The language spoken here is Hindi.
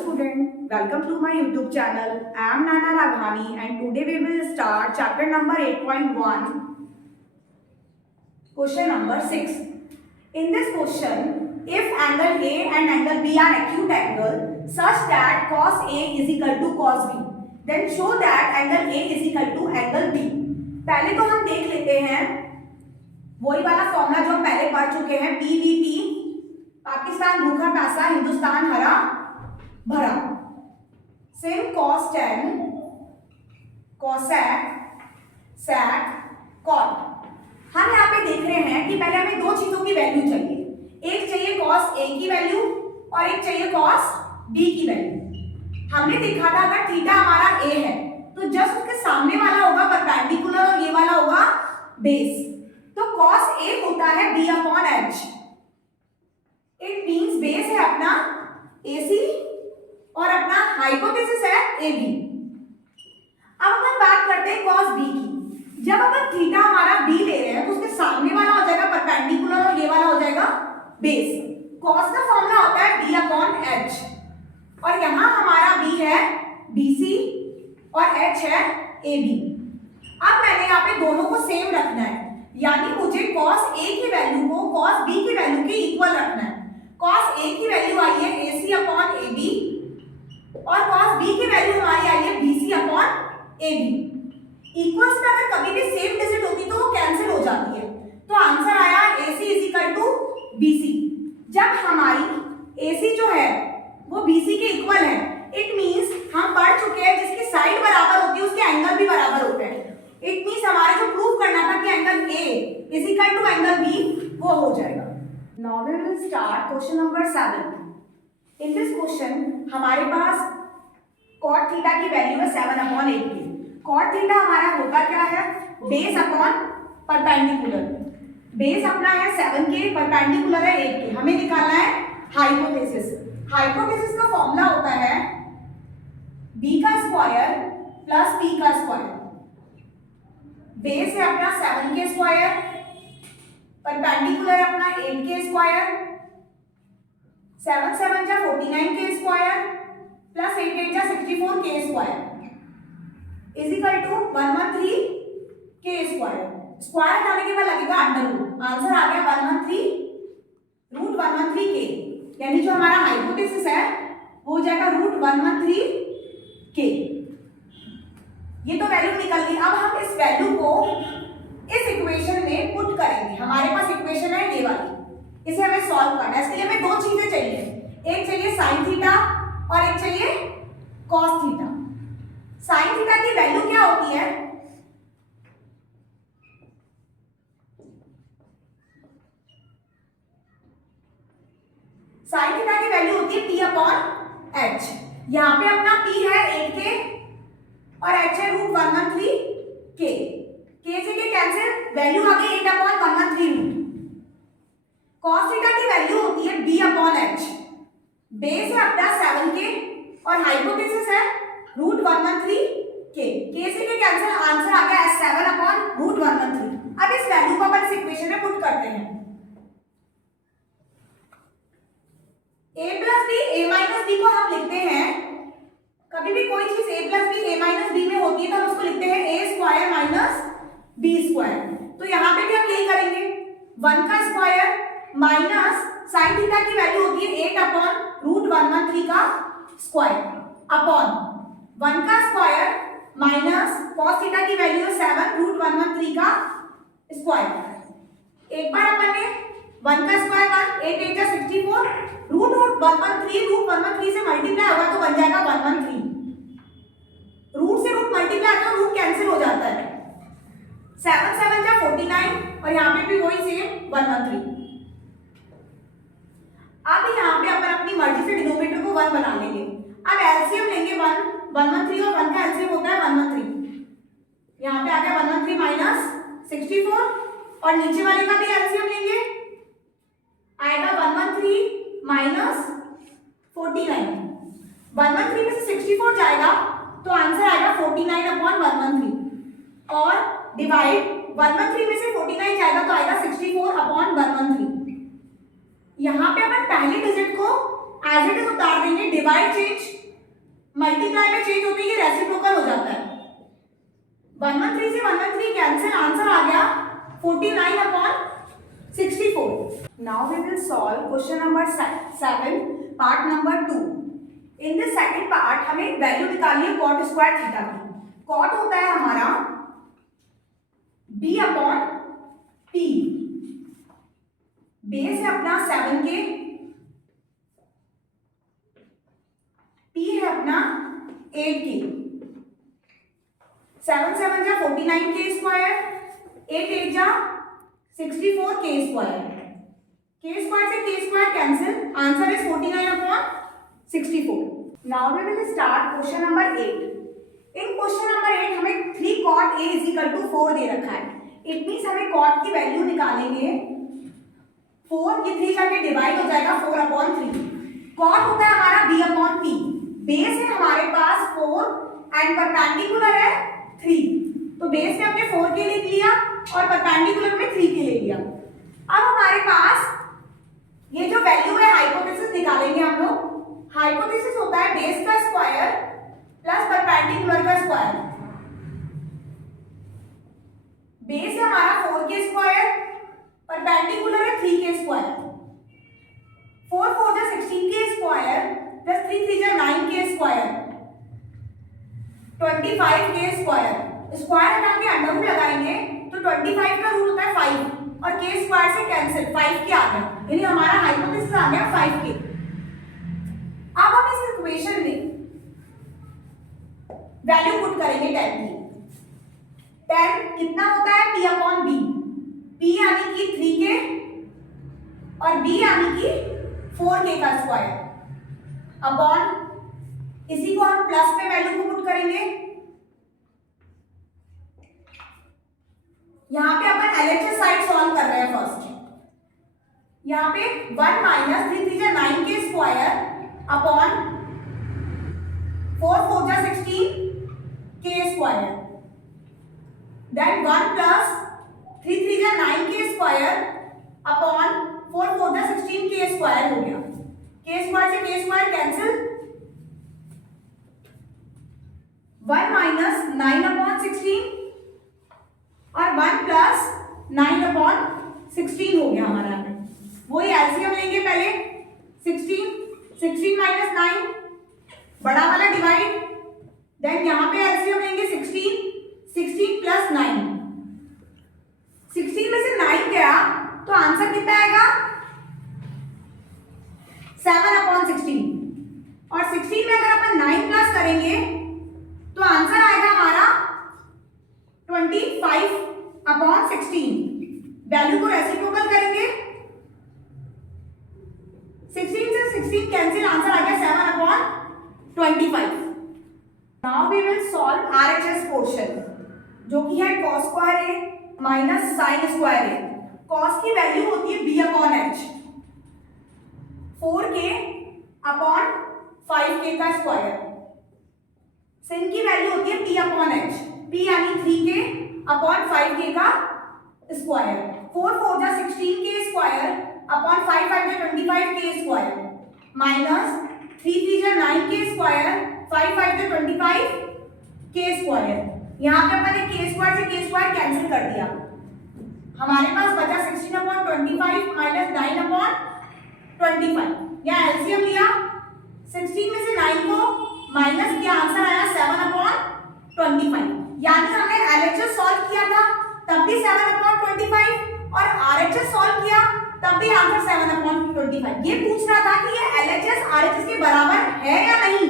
student, welcome to my YouTube channel. I am Nana Raghani and today we will start chapter number 8.1, question number 6. In this question, if angle A and angle B are acute angle such that cos A is equal to cos B, then show that angle A is equal to angle B. पहले तो हम देख लेते हैं वही वाला फॉर्मूला जो हम पहले पढ़ चुके हैं, PVP, पाकिस्तान भूखा प्यासा, हिंदुस्तान हरा भरा. Sin cos tan cosec sec cot. हम यहाँ पे देख रहे हैं कि पहले हमें दो चीजों की वैल्यू चाहिए. एक चाहिए cos A की वैल्यू और एक चाहिए cos B की वैल्यू. हमने देखा था अगर थीटा हमारा A है तो जस्ट उसके सामने वाला होगा परपेंडिकुलर और ये वाला होगा बेस. तो cos A होता है B upon H. It means base है अपना AC और अपना हाइपोथेसिस है AB. अब अपन बात करते हैं cos B की. जब अपन थीटा हमारा B ले रहे हैं तो उसके सामने वाला हो जाएगा परपेंडिकुलर और ये वाला हो जाएगा बेस. cos का फॉर्मूला होता है B अपॉन H और यहाँ हमारा B है BC और H है AB. अब मैंने यहाँ पे दोनों को सेम रखना है, यानी मुझे cos A की वैल्यू को cos B की वैल्यू के इक्वल रखना है. cos A की वैल्यू आई है AC अपॉन AB और cos B की वैल्यू हमारी आई है BC अपॉन AB. इक्वल्स में अगर कभी भी सेम डिजिट होगी तो वो कैंसिल हो जाती है. तो आंसर आया AC is equal to BC. जब हमारी AC जो है वो BC के इक्वल है, इट मींस हम पढ़ चुके हैं जिसकी साइड बराबर होती है उसके एंगल भी बराबर होते हैं. इट मींस हमारे जो प्रूव करना था कि angle A is equal to angle B वो हो जाएगा. Now we will start question number 7. In this question हमारे पास cot थीटा की वैल्यू है 7 अपॉन 8 की. cot थीटा हमारा होता क्या है, बेस अपॉन परपेंडिकुलर. बेस अपना है 7 के, परपेंडिकुलर है 8 के. हमें निकालना है हाइपोथेसिस. हाइपोथेसिस का फॉर्मूला होता है b का स्क्वायर प्लस p का स्क्वायर. बेस है अपना 7 के स्क्वायर, परपेंडिकुलर अपना 8 के स्क्वायर, 7 7 जा 49 के स्क्वायर प्लस 8 8 जा 64 के स्क्वायर इज इक्वल टू 113 के स्क्वायर. स्क्वायर हटाने के बाद लगेगा अंडर रूट. आंसर आ गया 113 रूट 113 के, यानी जो हमारा हाइपोथेसिस है वो हो जाएगा रूट 113 के. ये तो वैल्यू निकल गई. अब हम इस वैल्यू को इस इक्वेशन में पुट करेंगे. हमारे पास इक्वेशन है ये वाली, इसे हमें सॉल्व करना है. इसके लिए हमें दो चीजें चाहिए. एक चाहिए साइन थीटा और एक चाहिए कॉस थीटा. साइन थीटा की वैल्यू क्या होती है, साइन थीटा की वैल्यू होती है P अपॉन H. यहाँ पे अपना P है 8 के और H है रूट 113 के. के से के कैंसिल, वैल्यू आ गई 8 अपॉन 113 रूट. कॉस थीटा की वैल्यू होती है B अपॉन H. बेस है अपना 7 के और हाइपोथेसिस है रूट 113 के. के से के कैंसिल, आंसर आ गया 7 अपॉन रूट 113. अब इस वैल्यू को अपन इस इक्वेशन में पुट करते हैं. a plus B a minus B को हम लिखते हैं, कभी भी कोई चीज a plus B a minus B में होती है तो हम उसको लिखते हैं a square minus b square. तो यहाँ पे भी हम यही करेंगे. 1 का स्क्वायर माइनस साइन थीटा की वैल्यू होती है 8 अपॉन रूट 113 का स्क्वायर अपॉन 1 का स्क्वायर माइनस कॉस थीटा की वैल्यू है 7 रूट 113 का स्क्वायर. एक बार अपन ने 1 का स्क्वायर 1 8 8 जा 64 रूट 113 से मल्टीप्लाई होगा तो बन जाएगा 113. रूट से रूट मल्टीप्लाई होगा, रूट कैंसिल हो जाता है. 7 7 जा 49 और यहाँ पे भी वही सेम 113. अब यहाँ पे अपन अपनी मर्जी से डिनोमिनेटर को 1 बना लेंगे. अब एलसीएम लेंगे 113 और 1 का एलसीएम होता है 113. यहाँ पे आ गया 113 माइनस 64 और नीचे वाले का भी एलसीएम लेंगे, आएगा 113 माइनस 49. 113 में से 64 जाएगा तो आंसर आएगा 49 अपॉन 113 और डिवाइड 113 में से 49 जाएगा तो आएगा 64 अपॉन 113. यहाँ पे अपन पहले डिजिट को एज इट इज उतार देंगे, डिवाइड चेंज, मल्टीप्लाई में चेंज होती है, ये रेसिप्रोकल हो जाता है। 113 से 113 कैंसिल, आंसर आ गया 49/64। Now we will solve question number 7 part number 2। In this second part हमें वैल्यू निकालनी है cot स्क्वायर थीटा की। cot होता है हमारा b/p, बेस है अपना 7k, p है अपना 8k, 7 7 जा 49k स्क्वायर, 8 8 जा 64k स्क्वायर, k स्क्वायर से k square cancel, answer is 49/64। Now we will start question number 8। इन क्वेश्चन नंबर 8 हमें 3 cot a = 4 दे रखा है। इट मींस हमें cot की वैल्यू निकालेंगे 4, ये 3 जाके डिवाइड हो जाएगा 4/3। cot होता है हमारा b/p, बेस है हमारे पास 4 एंड परपेंडिकुलर है 3, तो बेस में हमने 4 के लिए लिया और परपेंडिकुलर में 3 के लिए लिया। अब हमारे पास ये जो वैल्यू है हाइपोथेसिस निकालेंगे हम लोग। हाइपोथेसिस होता है बेस का स्क्वायर प्लस परपेंडिकुलर का स्क्वायर। बेस है हमारा 4k स्क्वायर, परपेंडिकुलर है 3k स्क्वायर, 4 4 जा 16k स्क्वायर प्लस 3 3 जा 9k square, 25k square. Square हटा के अंडर रूट लगाएंगे तो 25 का रूट होता है 5 और k स्क्वायर से कैंसिल, 5k आ गया, यानी हमारा हाइपोथेसिस आ गया 5k। अब हम इस इक्वेशन में वैल्यू पुट करेंगे 10 की। 10 कितना होता है p/b, p यानी कि 3k और b यानी कि 4k का स्क्वायर अपॉन, इसी को हम प्लस पे वैल्यू को पुट करेंगे। यहां पे अपन LHS साइड सॉल्व कर रहे हैं फर्स्ट। यहां पे 1 - 3 3 जा 9k स्क्वायर अपॉन 4 4 जा 16k स्क्वायर, देन 1 प्लस 3 3 जा 9k स्क्वायर अपॉन 4 4 जा 16k स्क्वायर हो गया, k स्क्वायर से k स्क्वायर कैंसिल, 1 - 9/16 और 1 प्लस 9/16 हो गया हमारा। वही एलसीएम लेंगे पहले, 16 - 9 बड़ा वाला डिवाइड, देन यहां पे एलसीएम लेंगे 16 प्लस 9, 16 में से 9 गया तो आंसर कितना आएगा 7/16, और 16 में अगर अपन 9 प्लस करेंगे तो आंसर आएगा हमारा 25/16। वैल्यू को रेसिप्रोकल करेंगे, 16 से 16 कैंसिल, आंसर आ गया 7/25। Now we will solve RHS portion, जो कि है cos square a minus sin square a। cos की वैल्यू होती है b/h, 4k/5k का स्क्वायर। sin की वैल्यू होती है p/h, p यानी 3k/5k का स्क्वायर, 4 4 जा 16k स्क्वायर अपॉन 5 5 जा 25k स्क्वायर माइनस 3 3 जा 9k स्क्वायर, 5 5 जा 25k स्क्वायर। यहाँ पे अपन ने k स्क्वायर से k स्क्वायर कैंसिल कर दिया, हमारे पास बचा 16/25 माइनस 9/25। यहाँ एलसीएम लिया, 16 में से 9 को माइनस किया, आंसर आया 7/25। यानी हमने LHS सॉल्व किया था तब भी 7/25 और RHS सॉल्व किया तब भी आंसर 7/25। ये पूछ रहा था कि ये LHS RHS के बराबर है या नहीं,